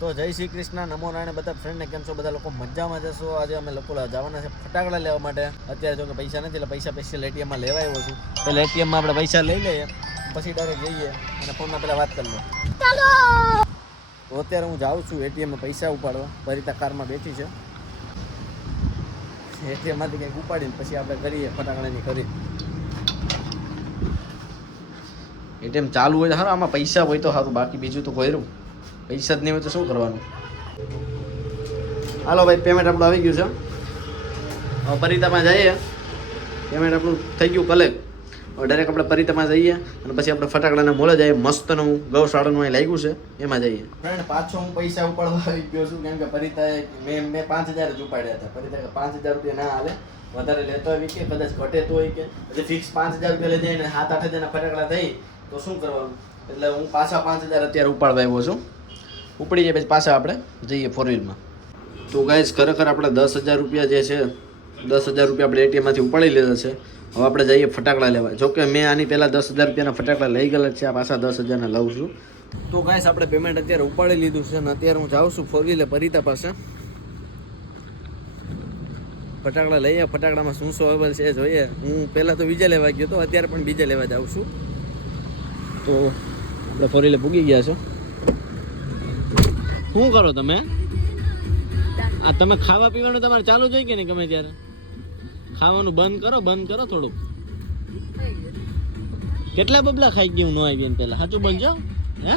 તો જય શ્રી કૃષ્ણ. નમો નારાયણ બધા ફ્રેન્ડને કેમ છો? બધા લોકો મજામાં જશો આજે અમે લોકો જવાના છે ફટાકડા લેવા માટે. અત્યારે જો કે પૈસા નથી એટલે પૈસા સ્પેશિયલ એટીએમમાં લેવા આવ્યો છું. એટલે એટીએમમાં આપણે પૈસા લઈ લઈએ પછી ડાયરેક્ટ જઈએ અને ફોનમાં પહેલાં વાત કરી લો તો અત્યારે હું જાઉં છું એટીએમમાં પૈસા ઉપાડવા. પરિતા કારમાં બેઠી છે. એટીએમમાંથી કંઈક ઉપાડીને પછી આપણે કરીએ ફટાકડાની ખરીદ. એટીએમ ચાલુ હોય તો સારું આમાં પૈસા હોય તો સારું બાકી બીજું તો કોઈ પૈસા જ નહીં હોય તો શું કરવાનું? હાલો ભાઈ પેમેન્ટ આપણું આવી ગયું છે. પરિતામાં જઈએ. પેમેન્ટ આપણું થઈ ગયું કલેક્ટ ડાયરેક્ટ આપણે પરિતામાં જઈએ અને પછી આપણે ફટાકડાના મોલે જઈએ. મસ્તનું ગૌશાળાનું અહીં લાગ્યું છે. એમાં જઈએ. ફ્રેન્ડ પાછો હું પૈસા ઉપાડવા આવી ગયો છું. કેમ કે પરિતાએ મેં મેં પાંચ હજાર જ ઉપાડ્યા હતા. પરિતા પાંચ હજાર રૂપિયા ના હાલે વધારે લેતો હોય કે, કદાચ ઘટે તો હોય કે. પછી ફિક્સ પાંચ હજાર રૂપિયા લઈ જાય અને સાત આઠ હજારના ફટાકડા થઈ. તો શું કરવાનું? એટલે હું પાછા પાંચ હજાર અત્યારે ઉપાડવા આવ્યો છું. ઉપડી જાય પછી પાછા આપણે જઈએ ફોર વ્હીલમાં તો ગાઈઝ ખરેખર આપણે દસ હજાર રૂપિયા જે છે, દસ હજાર રૂપિયા આપણે એટીએમમાંથી ઉપાડી લીધા છે. હવે આપણે જઈએ ફટાકડા લેવા. જોકે મેં આની પહેલાં દસ હજાર રૂપિયાના ફટાકડા લઈ ગયેલા છે, આ પાછા દસ હજારના લઉં છું. તો ગાઈસ આપણે પેમેન્ટ અત્યારે ઉપાડી લીધું છે અને અત્યારે હું જાઉં છું ફોર વ્હીલર પરિતા પાસે. ફટાકડા લઈએ ફટાકડામાં શું શું અવેલેબલ છે જોઈએ. હું પહેલાં તો બીજા લેવા ગયો હતો અત્યારે પણ બીજા લેવા જાઉં છું. તો આપણે ફોર વ્હીલર પૂગી ગયા છો. શું કરો તમે? આ તમે ખાવા પીવાનું તમારે ચાલુ હોય કે નહીં ગમે ત્યારે? ખાવાનું બંધ કરો બંધ કરો થોડુંક. કેટલા બબલા ખાઈ ગયું ન આવી પેલા સાચું બનજો હે?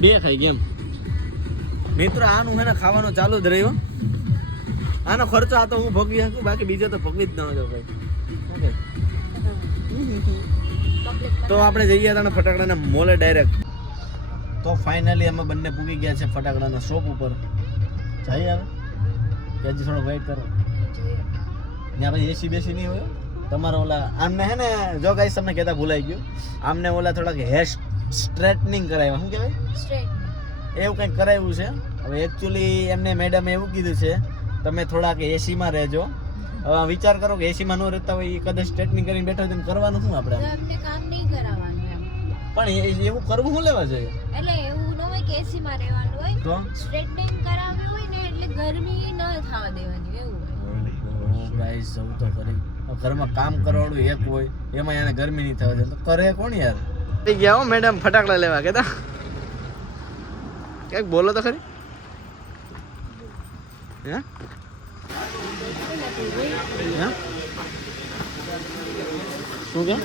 બે ખાઈ ગયા એમ. મિત્રો આનું હે ને ખાવાનું ચાલુ જ રહ્યો. આનો ખર્ચો આ તો હું ભોગવી શકું બાકી બીજો તો ભોગવી જ ન હતો ભાઈ. તો આપણે જઈએ તને ફટાકડાના મોલે ડાયરેક્ટ તો ફાઇનલી અમે બંને પૂગી ગયા છે ફટાકડાના શોપ ઉપર. જઈએ હવે. કે હજી થોડો વેઇટ કરો. ત્યાં ભાઈ એસી બેસી નહીં હોય. તમારા ઓલા આમને હે ને જો ગાઈસ તમને કહેતા ભૂલાઈ ગયું. આમને ઓલા થોડાક હેર સ્ટ્રેટનિંગ કરાવ્યા શું કહેવાય? એવું કંઈક કરાવ્યું છે. હવે એકચ્યુઅલી એમને મેડમે એવું કીધું છે તમે થોડાક એસીમાં રહેજો. હવે વિચાર કરો કે એસીમાં ન રહેતા હોય એ કદાચ સ્ટ્રેટનિંગ કરીને બેઠા હોય તો કરવાનું શું આપણે? કામ નહીં કરાવવાનું. પણ એવું કરવું શું લેવા જોઈએ? એટલે એવું ન હોય કે એસી માં રહેવાનું હોય. તો? સ્ટ્રેટનિંગ કરાવ્યું હોય ને એટલે ગરમી ન થવા દેવાની એવું હોય. ગાઈસ જવું તો ખરી. ઘરમાં કામ કરવાળું એક હોય એમાં એને ગરમી નહીં થવા દે તો કરે કોણ યાર? થઈ ગયા હો મેડમ ફટાકડા લેવા કેતા ક્યાંક બોલો તો ખરી. હે? હે? શું કે?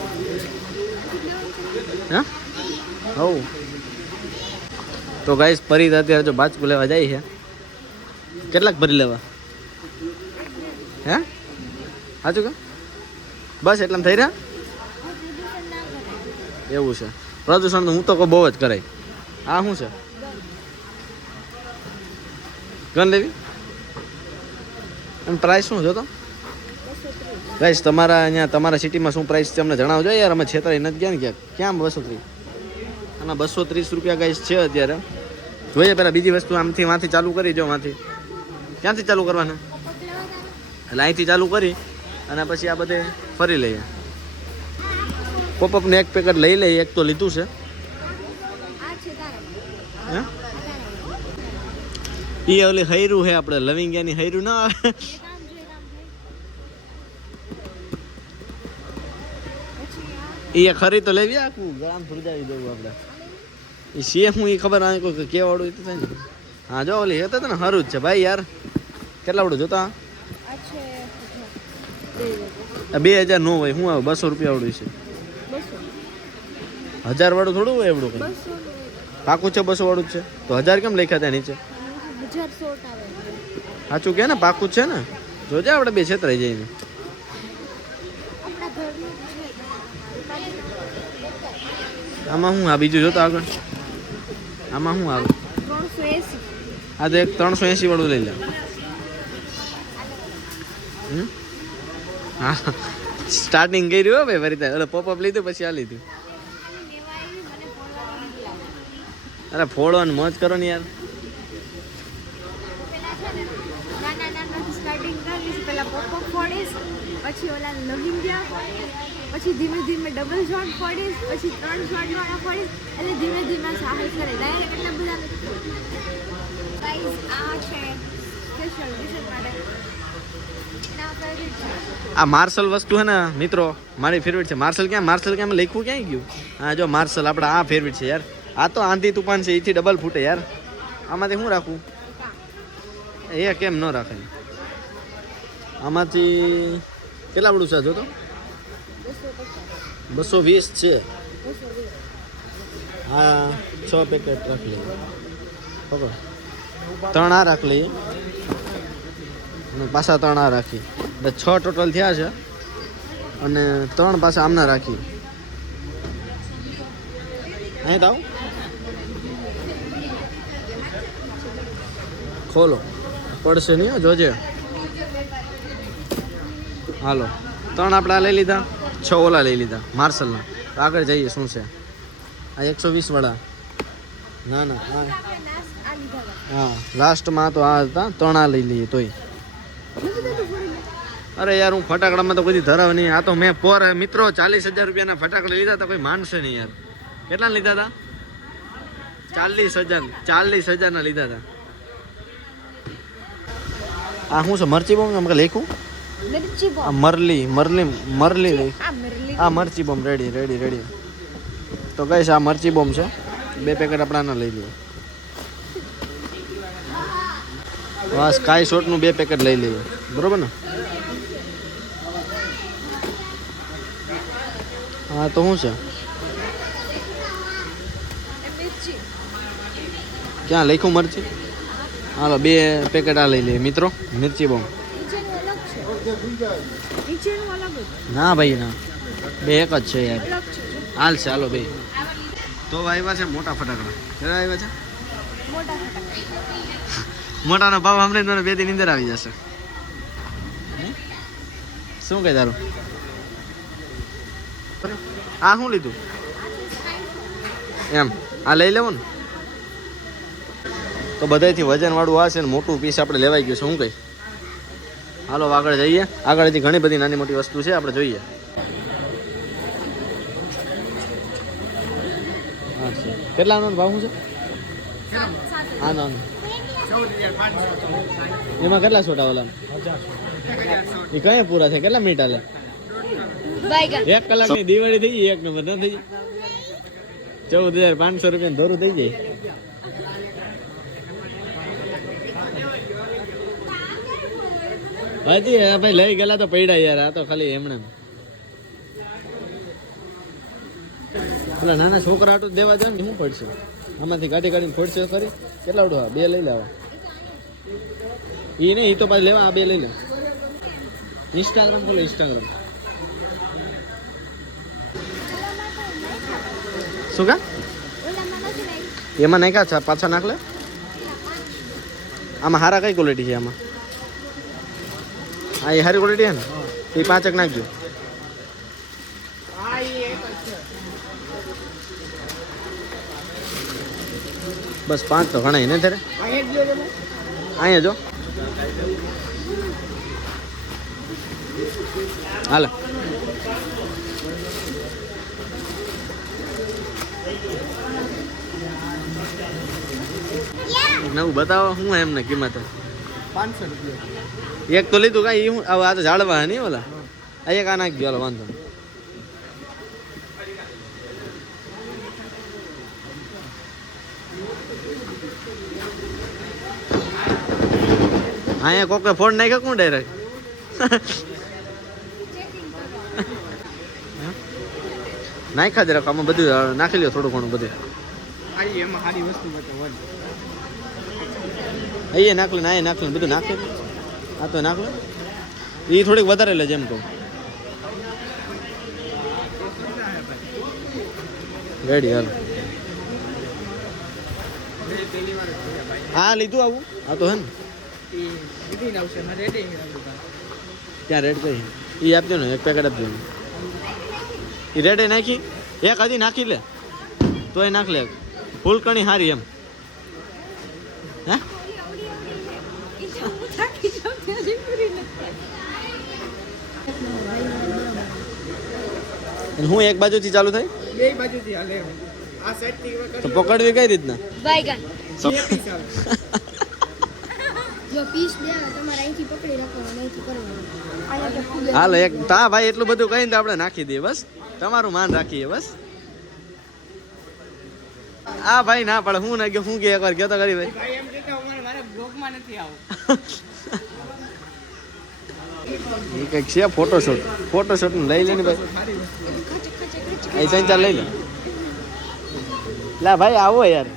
હે? હવ તો ગાઈસ ફરી અત્યારે જો બાચકું લેવા જાય છે. કેટલાક ભરી લેવા? હે? સાચું કે? બસ એટલામાં થઈ રહ્યા? એવું છે. પ્રદૂષણ તો હું તો કહું બહુ જ કરાય. આ શું છે? ગન લેવી? એમ પ્રાઇસ શું જોતો ગાઈસ તમારા અહીંયા, તમારા સિટીમાં શું પ્રાઇસ છે અમને જણાવજો યાર. અમે છેતરાઈ નથી ગયા ને ક્યાંક? ક્યાં બસો ત્રીસ? આના બસો ત્રીસ રૂપિયા ગાઈસ છે અત્યારે. જોઈએ પહેલાં બીજી વસ્તુ આમથી માંથી ચાલુ કરી જો માંથી. ક્યાંથી ચાલુ કરવાના? એટલે અહીંથી ચાલુ કરી અને પછી આ બધે ફરી લઈએ. પોપઅપને એક પેકેટ લઈ લઈએ, એક તો લીધું છે. હે? એ ઓલી હૈરું છે આપણે, લવિંગિયાની હૈરું ના આવે. એ ખરી તો લેવી આખું. ગામ ફુરજાવી દેવું આપણે. એ છે હું એ ખબર આ કોઈ કેવાળું એ થાય ને. હા, જો ઓલી હતા ને સારું જ છે. ભાઈ યાર, કેટલા વડું જોતા? બે હજાર નો હોય શું આવે, બસો રૂપિયા વાળું છે. હજાર વાળું થોડું હોય એવડું કંઈ? પાકું છે, બસો વાળું જ છે. તો હજાર કેમ લખ્યા ત્યાં નીચે? આવે સાચું કે ને, પાકું છે ને? જોજે આપણે બે છેતરાઈ જઈને. આમાં હું આ બીજું જોતા આગળ? આમાં શું આવે? આ તો એક ત્રણસો એંસી વાળું લઈ લે? હા. સ્ટાર્ટિંગ કર્યું હો ભાઈ ફરી પોપ પોપઅપ લીધું પછી આ લીધું. અરે ફોડો ને મોજ કરો ને યાર. ફોડીશ પછી ઓલા લવિંગિયા પછી ધીમે ધીમે ડબલ શોટ પડીશ પછી ત્રણ શોટ વાળા ફોડીશ એટલે ધીમે ધીમે સાહસ કરે. ડાયરેક્ટ એટલે બધા આ માર્શલ વસ્તુ હે ને, મિત્રો, મારી ફેવરિટ છે. માર્શલ ક્યાં માર્શલ ક્યાં લખ્યું ક્યાંય ગયું? હા જો માર્શલ, આપણે આ ફેવરેટ છે યાર. આ તો આંધી તુફાન છે, એથી ડબલ ફૂટે યાર. આમાંથી શું રાખવું એ કેમ ન રાખે? આમાંથી કેટલા બધું છે જો તો? બસો વીસ છે. હા છ પેકેટ રાખી લઈએ. ખબર? ત્રણ આ રાખી લઈએ. અને પાછા ત્રણ આ રાખી. એટલે છ ટોટલ થયા છે. અને ત્રણ પાછા આમના રાખી. અહીં તો ખોલો. પડશે નહીં જોજે. હાલો. ત્રણ આપણે લઈ લીધા. છ ઓલા લઈ લીધા, માર્શલના. આગળ જઈએ, શું છે? આ એકસો વીસ વાળા. ના ના હા હતા લાસ્ટમાં તો આ હતા, ત્રણ આ લઈ લઈએ તોય. અરે યાર, હું ફટાકડામાં તો કદી ધરાવ નહીં. આ તો મેં પોર, મિત્રો, ચાલીસ હજાર રૂપિયાના ફટાકડા લીધા તો કોઈ માનશે નહીં યાર. કેટલા લીધા હતા? ચાલીસ હજાર, ચાલીસ હજારના લીધા હતા. આ શું છે, મરચી બોમ? અમે લેખું મિર્ચી આ મરલી મરલી મરલી આ મરચી બોમ્બ રેડી રેડી રેડી તો કહીશ આ મરચી બોમ્બ છે બે પેકેટ આપણે આના લઈ લઈએ. હા સ્કાય શોટનું બે પેકેટ લઈ લઈએ. બરોબર ને? હા તો શું છે? ક્યાં લખ્યું મરચી? હાલો બે પેકેટ આ લઈ લઈએ. મિત્રો મિર્ચી બોમ્બ. ના ભાઈ ના. બે એક જ છે યાર. હાલ છે હાલો ભાઈ તો આવ્યા છે મોટા ફટાકડા. કેટલા આવ્યા છે? મોટા મોટાનો ભાવ સાંભળીને તમને બે દિન અંદર આવી જશે. શું કહે તારું? આ શું લીધું? એમ આ લઈ લેવું ને? તો બધાયથી વજનવાળું આ છે ને મોટું પીસ આપણે લેવાઈ ગયું છે શું કઈ હાલો આગળ જઈએ. આગળ હજી ઘણી બધી નાની મોટી વસ્તુ છે આપણે જોઈએ. કેટલાનો ભાવ શું છે? આ એમાં કેટલા છોટા ઓલા એ કયા પૂરા છે કેટલા મિનિટ હાલે એક કલાકની દિવાળી થઈ ગઈ એક નંબર ના થઈ ચૌદ હજાર પાંચસો રૂપિયા ધોરું થઈ જાય આ ભાઈ લઈ ગયેલા તો પડ્યા યાર, આ તો ખાલી એમણે. એમ. પેલા નાના છોકરા આટલું દેવા જાય ને શું પડશે? આમાંથી કાઢી કાઢીને ફોડશે ખરી? કેટલા ઉડવા? બે લઈ લેવા. એ નહીં એ તો પાછી લેવા, આ બે લઈ લે. ઇન્સ્ટાગ્રામ ખોલો ઇન્સ્ટાગ્રામ શું કા? એમાં નાખ્યા છે? પાછા નાખ લે આમાં હારા કઈ ક્વોલિટી છે આમાં? હા એ સારી ક્વોલિટી ને? એ પાંચક નાખજો. બસ પાંચ તો ઘણા ને ત્યારે અહીંયા જો. હાલો. નવું બતાવો શું એમને કિંમત? પાંચસો રૂપિયા. એક તો લીધું કાંઈ હું આ તો હે નહીં ઓલા? આ એક આ નાખી હાલો વાંધો. અહીંયા કોકે ફોન નાખ્યો કોણ ડાયરેક્ટ નાખ્યા જ રાખો આમાં બધું નાખી લ્યો થોડું ઘણું બધું. એમાં સારી વસ્તુ અહીંયા નાખલે ને અહીંયા નાખલે બધું નાખે. આ તો નાખ લે એ થોડીક વધારે લેજે એમ કહું. રેડી, હાલ. હા, લીધું આવું. આ તો હે ને. એ ક્યાં રેડ કઈ એ આપજો ને, એક પેકેટ આપજો એ રેડે નાખી. એક હજી નાખી લે. તોય નાખ લે ફૂલ કણી હારી એમ હે એ તો હું થાકી જાઉં ત્યાંથી પૂરી નથી અને હું એક બાજુથી ચાલુ થાય? બે બાજુથી હાલે આ સાઈડથી તો પકડવી કઈ રીતના? બાયગન જો પીસ બે તમારે અહીંથી પકડી રાખવાનું અહીંથી કરવાનું. અહીંયા કે ફૂગે હાલો એક તા ભાઈ એટલું બધું કહીને તો આપણે નાખી દઈએ બસ. તમારું માન રાખીએ બસ. આ ભાઈ ના પડે હું ના ગયો હું કે એકવાર ગયો તો કરી ભાઈ. ભાઈ એમ કહેતા અમારે મારા બ્લોગમાં નથી આવું. એ કંઈક છે ફોટોશૂટ ફોટોશૂટ લઈ લે ને ભાઈ. એ ત્રણ ચાર લઈ લે. લા ભાઈ, આવો યાર.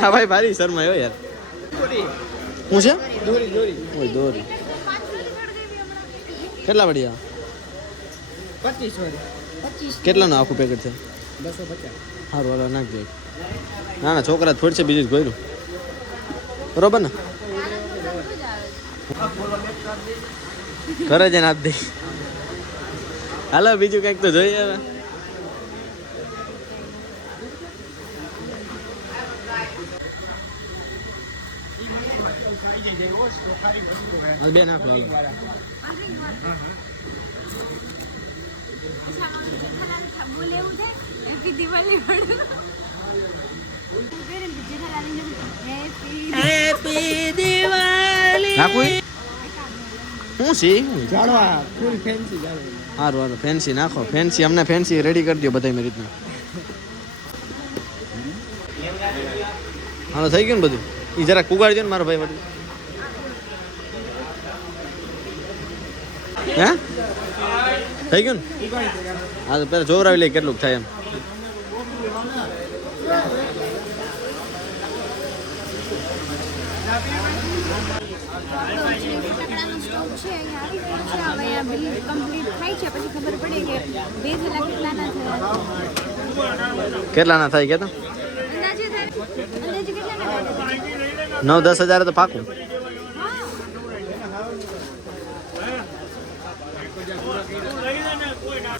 હા ભાઈ, ભારી શર્મા યાર. હું છે? દોરી દોરી. દોરી કેટલા વડિયા પચીસ કેટલાનું આખું પેકેટ છે? બસો પચાસ સારું હાલો નાખજો. ના ના, છોકરા થોડી છે, બીજું જ ગોયરું બરોબર ને? ઘરે જઈને આપી દે. હાલો, બીજું કંઈક તો જોઈએ હવે. બે નાખો નાખું? શું છે? જાણવા ફૂલ ફેન્સી જાણવા સારું હાલો ફેન્સી નાખો. ફેન્સી અમને ફેન્સી રેડી કરી દો બધા રીતના. હાલો થઈ ગયું ને બધું? એ જરા કુગાડજો ને મારો ભાઈ બધું હે? થઈ ગયું ને? હા, તો પેલા જોવરાવી લઈએ કેટલું થાય એમ. કેટલાના થાય કે તો અંદાજે થાય અંદાજે કેટલાના થયા નવ દસ હજાર તો પાકું.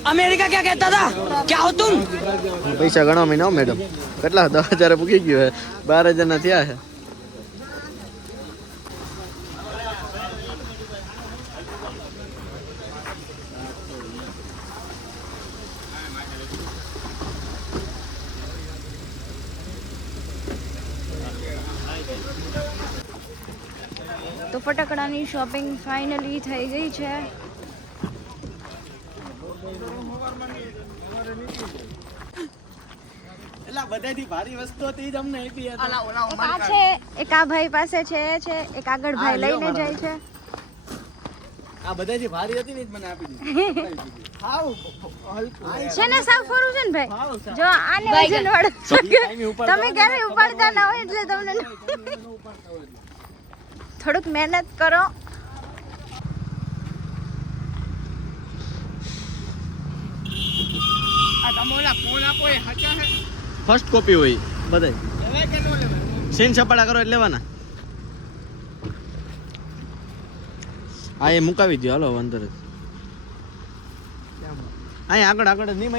અમેરિકા ક્યાં કહેતા હતા? ક્યાં આવતું તું? પૈસા ગણો મહિના મેડમ કેટલા? દસ હજાર પૂકી ગયો હે. બાર હજાર ના થયા છે તો ફટાકડાની શોપિંગ ફાઇનલી થઈ ગઈ છે. એટલે બધાથી ભારી વસ્તુ હતી જ અમને આપી એક આ છે એક આ ભાઈ પાસે છે એ છે એક આગળ ભાઈ લઈને જાય છે. આ બધાથી ભારી હતી ને જ મને આપી દીધી. હાવ હલકું છે ને સાવ ખરું છે ને ભાઈ? જો આને વજન વાળું તમે ક્યારે ઉપાડતા ના હોય એટલે તમને થોડુંક મહેનત કરો. ફર્સ્ટ કોપી હોય બધાય. લેવાય કે ન લેવાય? સીન સપાડા કરો એટલે લેવાના. હા એ મુકાવી દો હાલો અંદર જ અહીંયા આગળ આગળ જ નહીં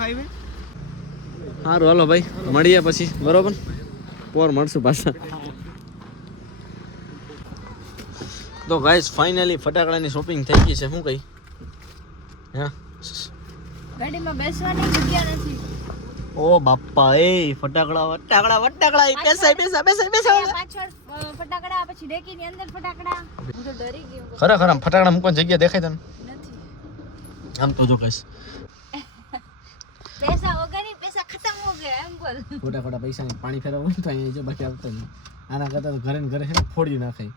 ફાઈવ સારું હાલો ભાઈ મળીએ પછી બરોબર? પોર મળશું પાછા. તો ગાઈસ ફાઇનલી ફટાકડાની શોપિંગ થઈ ગઈ છે. શું કઈ હા. ગાડીમાં બેસવાની જગ્યા નથી. ઓ બાપા એ ફટાકડા ફટાકડા ફટાકડા એ બેસાય બેસા બેસાય બેસા પાછળ ફટાકડા પછી ડેકીની અંદર ફટાકડા. હું તો ડરી ગયો. ખરેખર આમ ફટાકડા મૂકવાની જગ્યા દેખાય તને? નથી. આમ તો જો કઈશ પૈસા વગરની પૈસા ખતમ હો ગયા એમ બોલ. ખોટા ખોટા પૈસા પાણી ફેરવવું તો અહીંયા જો બાકી આવતા નહીં. આના કરતા તો ઘરે ને ઘરે છે ને ફોડી નાખાય.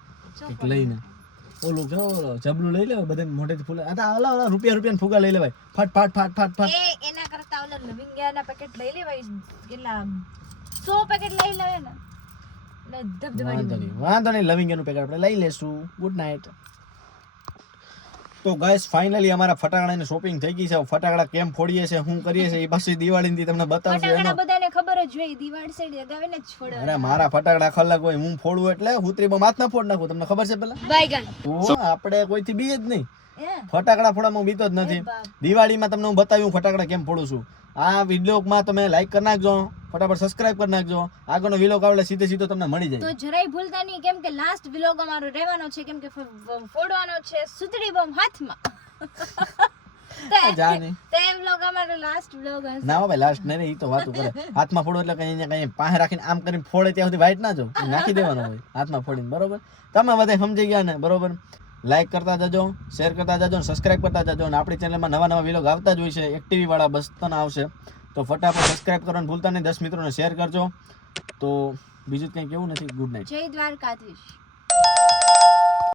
એક લઈને. ઓલું જો જબલું લઈ લેવાય બધા મોઢેથી ફૂલે. આ ઓલા ઓલા રૂપિયા રૂપિયા ફુગા લઈ લેવાય. ફટ ફટ ફટ ફટ ફટ. એ એના કરતા ઓલા લવિંગિયાના પેકેટ લઈ લેવાય. કેટલા સો પેકેટ લઈ લેવાય ને. વાંધો નહીં વાંધો નહીં લવિંગ એનું પેકેટ આપણે લઈ લેશું. ગુડ નાઇટ તો ગાઈસ ફાઇનલી અમારા ફટાકડાની શોપિંગ થઈ ગઈ છે. ફટાકડા કેમ ફોડીએ છે શું કરીએ છે એ પાછી દિવાળીની તમને બતાવશું એનો ફટાકડા બધાને ખબર જ હોય દિવાળી સાઈડ લગાવે ને છોડો. અરે મારા ફટાકડા ખલક હોય હું ફોડું એટલે હુતરી માથ ના ફોડ નાખું. તમને ખબર છે પેલા? બાયગન તો આપણે કોઈથી બીએ જ નહીં. ફટાકડા ફોડવામાં બીતો જ નથી. દિવાળી દિવાળીમાં તમને હું બતાવ્યું ફટાકડા કેમ ફોડું છું. આ વિડીયોમાં તમે લાઈક કરી નાખજો ફટાફટ સબસ્ક્રાઇબ કરી નાખજો. આગળનો વિલોગ આવે સીધે સીધો તમને મળી તો જાય જરાય ભૂલતા નહીં કેમ કે લાસ્ટ વિલોગ અમારો રહેવાનો છે કેમ કે ફોડવાનો છે સુતરી બોમ્બ હાથમાં. તે બ્લોગ અમારો લાસ્ટ બ્લોગ હશે. ના ભાઈ લાસ્ટ નહીં ઈ તો વાતું કરે હાથમાં ફોડો એટલે કઈ કઈ પાસે રાખીને આમ કરીને ફોડે ત્યાં સુધી વાઈટ ના જો નાખી દેવાનો હોય હાથમાં ફોડીને બરોબર? તમે બધા સમજી ગયા ને બરોબર? લાઈક કરતા જજો શેર કરતા જજો સબસ્ક્રાઇબ કરતા જજો અને આપણી ચેનલમાં નવા નવા વિલોગ આવતા જ હોય છે. એક્ટિવી વાળા બસ તને આવશે. તો ફટાફટ સબસ્ક્રાઇબ કરવાનું ભૂલતા નહીં દસ મિત્રોને શેર કરજો. તો બીજું કંઈ કેવું નથી? ગુડ નાઇટ જય દ્વારકાધીશ.